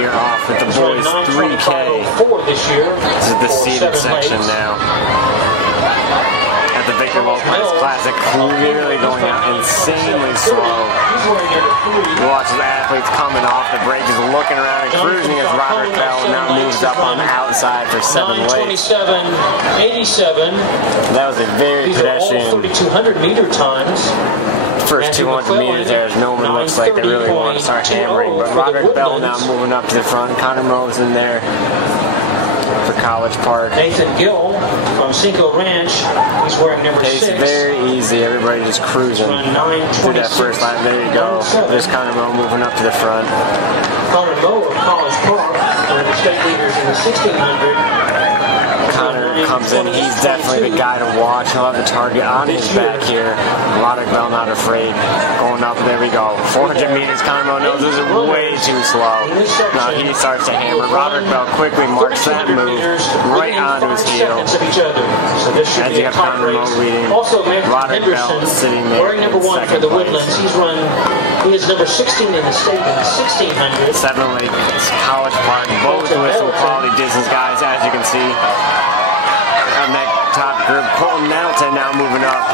we are off with the boys 3K. This year. This is the seated section now. At the Victor Lopez Classic, clearly going out insanely slow. You watch the athletes coming off the break, just looking around and cruising as Robert Bell now moves up on the outside for 7 laps. 9:27.87. That was a very pedestrian. 3,200 meter times. First 200 meters there, as no one looks like they really want to start hammering. But Robert Bell now moving up to the front. Connor Moe's in there for College Park. Nathan Gill from Cinco Ranch. He's wearing number 6. It's very easy. Everybody just cruising through that first lap. There you go. There's Connor Moe moving up to the front. Connor Moe of College Park, one of the state leaders in the 1600. Connor comes in. He's definitely the guy to watch. He'll have the target on his back here. Roderick Bell not afraid. Going up. There we go. 400 meters. Connor Moe knows this is way too slow. Now he starts to hammer. Roderick Bell quickly marks that move right onto his heel. As you have Connor Moe leading, Roderick Bell sitting there wearing number 1 for the Woodlands. He is number 16 in the state in the 1600. 7 laps. College Park. Both with some quality distance guys, as you can see. On that top group, Colton Nettleton now moving up.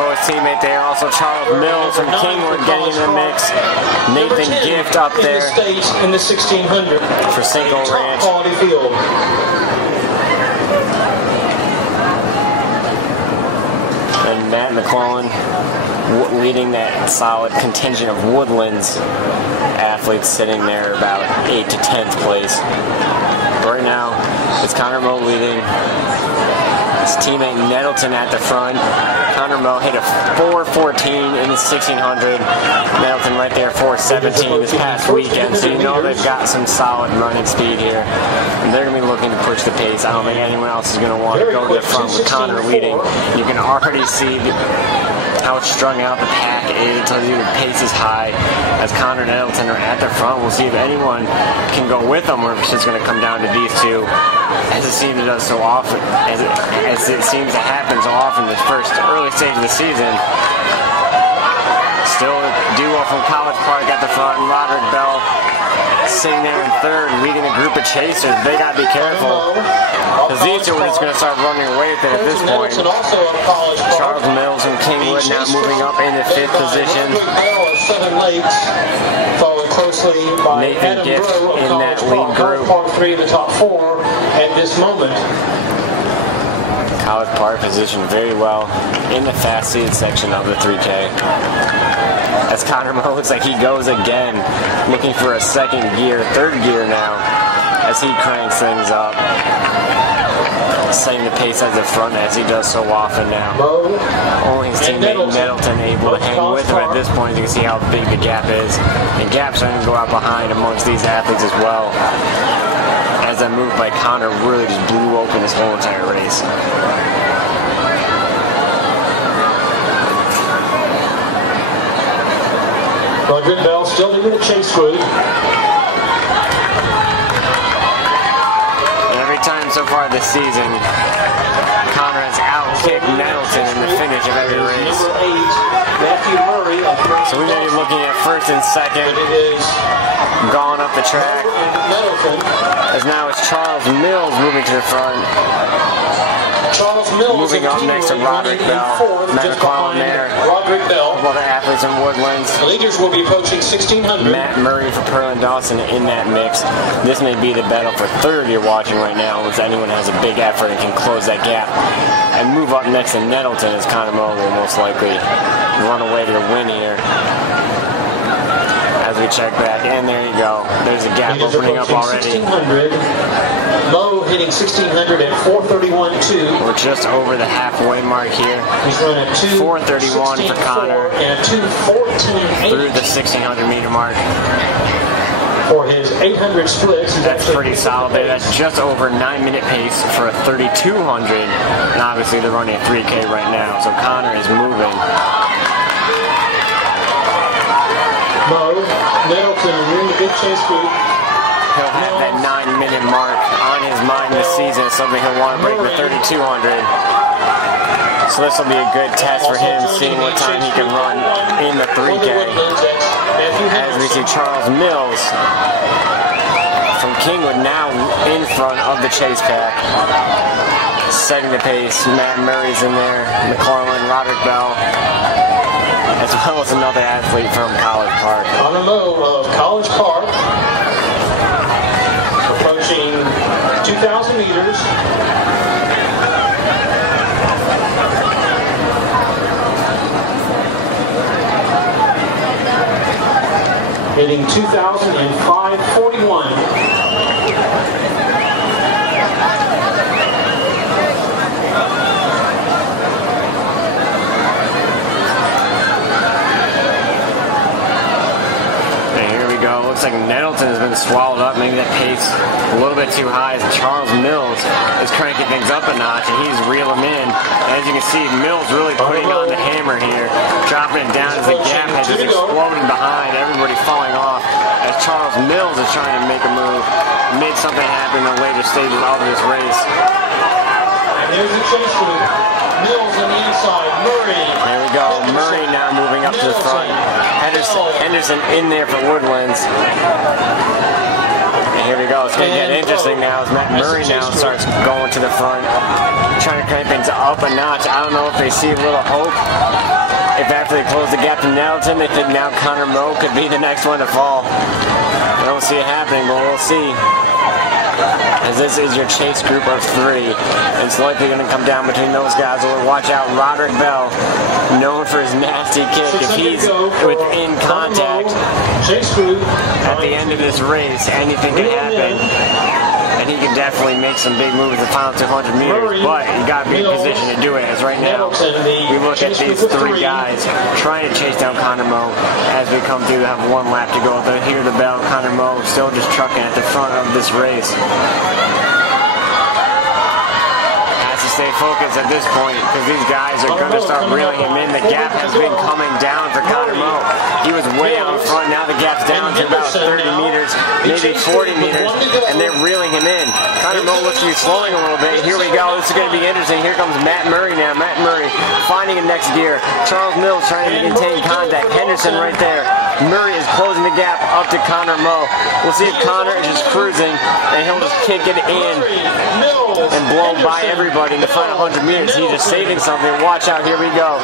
Moe's teammate there, also Charles Mills from Kingwood getting in the mix. Nathan Gift up there in the 1600 for Cinco Ranch. Quality field. And Matt McClellan leading that solid contingent of Woodlands athletes sitting there about 8th to 10th place. Right now, it's Connor Moe leading. His teammate Nettleton at the front. Connor Moe hit a 4:14 in the 1600. Nettleton right there 4:17 this past weekend. So you know they've got some solid running speed here. And they're going to be looking to push the pace. I don't think anyone else is going to want to go to the front with Connor leading. You can already see how it's strung out the pack is. It tells you the pace is high. As Connor and Nettleton are at the front, we'll see if anyone can go with them or if it's just going to come down to these two. As it seems it does so often, as it seems to happen so often this first early stage of the season. Still a duo from College Park at the front, and Roderick Bell sitting there in third, leading a group of chasers. They got to be careful, because these two are just going to start running away with it at this point. Charles Mills from Kingwood now moving up into 5th position. Followed closely by Nathan Gift in that lead group. Park 3 of the top 4 at this moment. College Park positioned very well in the fast seated section of the 3K. As Connor Moe looks like he goes again, looking for a second gear, third gear now, as he cranks things up. Setting the pace at the front as he does so often now. Only his teammate Nettleton able to hang with him at this point. You can see how big the gap is. And gap's starting to go out behind amongst these athletes as well. As that move by Connor really just blew open this whole entire race. Roderick Bell still leading the chase group. Time so far this season, Connor has outkicked Nettleton in the finish of every race. So we may be looking at first and second gone up the track. As now it's Charles Mills moving to the front. Moving up next to Roderick Bell. Matt McClellan there. Roderick Bell. Other athletes in Woodlands. The leaders will be approaching 1600. Matt Murray for Pearland Dawson in that mix. This may be the battle for third you're watching right now, if anyone has a big effort and can close that gap. And move up next to Nettleton as Connor Moe will most likely run away to the win here. As we check back, and there you go. There's a gap opening up already. 1600. Moe hitting 1600 at 4:31.2. We're just over the halfway mark here. He's running a 4:31 for Connor. And a 2:14.8 through the 1600 meter mark. For his 800 splits. That's pretty solid there. That's just over 9-minute pace for a 3200. And obviously they're running a 3K right now, so Connor is moving. Moe, Nettleton, really good chase group. He'll have that 9-minute mark on his mind this season. It's something he'll want to break the 3200. So this will be a good test for him, seeing what time he can run in the 3K. As we see Charles Mills from Kingwood, now in front of the chase pack. Setting the pace. Matt Murray's in there. McClellan, Roderick Bell, as well as another athlete from College Park. Connor Moe of College Park, approaching 2,000 meters. Hitting 2,005.41. Looks like Nettleton has been swallowed up. Maybe that pace a little bit too high. As Charles Mills is cranking things up a notch, and he's reeling in. As you can see, Mills really putting on the hammer here, dropping it down as the gap has just exploding behind. Everybody falling off as Charles Mills is trying to make a move, make something happen in the later stages of this race. And there's the chase group. Mills on the inside. Murray. There we go. Murray now moving up to the front. Henderson in there for Woodlands. And here we go. It's going to get interesting now as Matt Murray now starts going to the front, trying to crank things up a notch. I don't know if they see a little hope. If after they close the gap to Nettleton, they think now Connor Moe could be the next one to fall. I don't see it happening, but we'll see. As this is your chase group of 3. It's likely going to come down between those guys. We'll watch out Roderick Bell, known for his nasty kick. If he's within contact at the end of this race, anything can happen. And he can definitely make some big moves in the final 200 meters, but you got to be in position to do it. As right now, we look at these 3 guys trying to chase down Connor Moe as we come through to have 1 lap to go. They hear the bell. Connor Moe still just trucking at the front of this race. Has to stay focused at this point because these guys are going to start reeling him in. The gap has been coming down for Connor Moe. He was way out front. Now the gap's down to about 30 meters, maybe 40 meters, and they're reeling him in. Connor Moe looks to be slowing a little bit. Here we go. This is going to be interesting. Here comes Matt Murray now. Matt Murray finding him next gear. Charles Mills trying to maintain contact. Henderson right there. Murray is closing the gap up to Connor Moe. We'll see if Connor is just cruising and he'll just kick it in and blow by everybody in the final 100 meters. He's just saving something. Watch out. Here we go.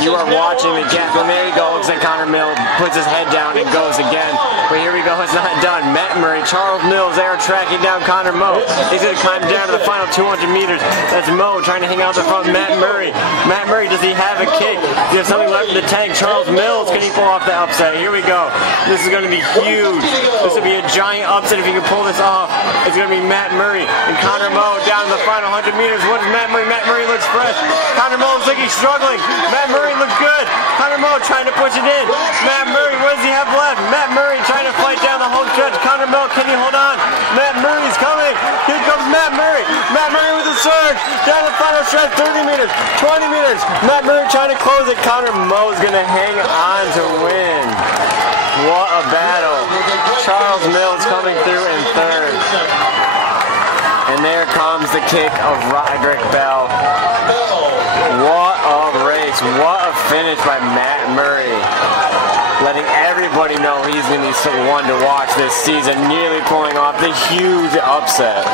You are watching the gap. And there you go. Looks like Connor Mills puts his head down and goes again. But here we go. It's not done. Matt Murray, Charles Mills, they are tracking down Connor Moe. He's going to climb down to the final 200 meters. That's Moe trying to hang out the front. Matt Murray. Matt Murray, does he have a kick? Does he have something left in the tank? Charles Mills, can he pull off the upset? Here we go. This is going to be huge. This will be a giant upset if he can pull this off. It's going to be Matt Murray and Connor Moe down to the final 100 meters. What is Matt Murray? Matt Murray looks fresh. Connor Moe looks like he's struggling. Matt Murray looks good. Connor Moe trying to push it in. Matt Murray, what does he have left? Matt Murray trying to fight down the whole stretch. Connor Moe, can he hold on? Matt Murray's coming. Here comes Matt Murray. Matt Murray with a surge. Down the final stretch, 30 meters, 20 meters. Matt Murray trying to close it. Connor Moe is going to hang on to win. What a battle. Charles Mills coming through in 3rd. And there comes the kick of Roderick Bell. What a race. What a finish by Matt Murray. Letting everybody know he's going to be one to watch this season. Nearly pulling off the huge upset.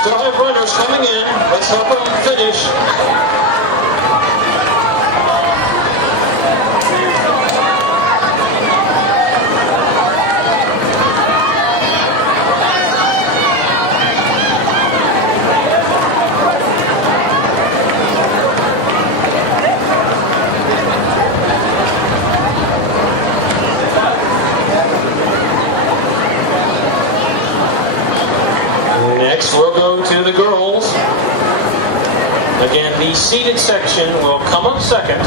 Still have runners coming in. Let's help them finish. Next, we'll go to the girls. Again, the seated section will come up second.